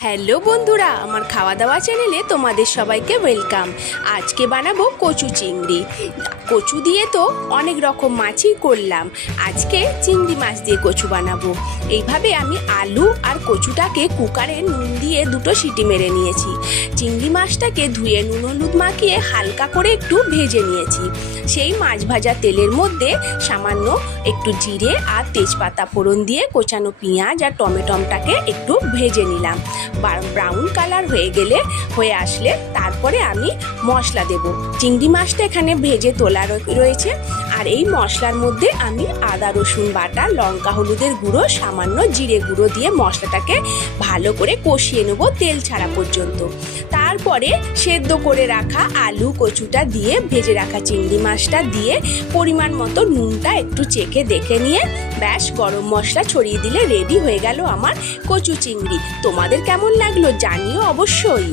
Hello বন্ধুরা, আমার খাওয়া দাওয়া চ্যানেলে তোমাদের সবাইকে ওয়েলকাম। আজকে বানাবো কচু চিংড়ি। কচু দিয়ে তো অনেক রকম মাছই করলাম, আজকে চিংড়ি মাছ দিয়ে কচু বানাবো। এইভাবে আমি আলু আর কচুটাকে কুকারে নুন দিয়ে দুটো সিটি মেরে নিয়েছি। চিংড়ি মাছটাকে ধুয়ে নুন হলুদ মাখিয়ে হালকা করে একটু ভেজে নিয়েছি। সেই মাছ ভাজা তেলের মধ্যে সামান্য একটু জিরে আর তেজপাতা ফোড়ন দিয়ে কোচানো পেঁয়াজ আর টমেটোটাকে একটু ভেজে নিলাম। ব্রাউন কালার হয়ে আসলে তারপরে আমি মশলা দেব। চিংড়ি মাছটা এখানে ভেজে তোলা রয়েছে, আর এই মশলার মধ্যে আমি আদা রসুন বাটা, লঙ্কা হলুদের গুঁড়ো, সামান্য জিরে গুঁড়ো দিয়ে মশলাটাকে ভালো করে কষিয়ে নেব তেল ছাড়া পর্যন্ত। তারপরে সেদ্ধ করে রাখা আলু কচুটা দিয়ে ভেজে রাখা চিংড়ি মাছটা দিয়ে পরিমাণ মতো নুনটা একটু চেখে দেখে নিয়ে ব্যাস গরম মশলা ছড়িয়ে দিলে রেডি হয়ে গেল আমার কচু চিংড়ি। তোমাদের কেমন লাগলো জানিও অবশ্যই।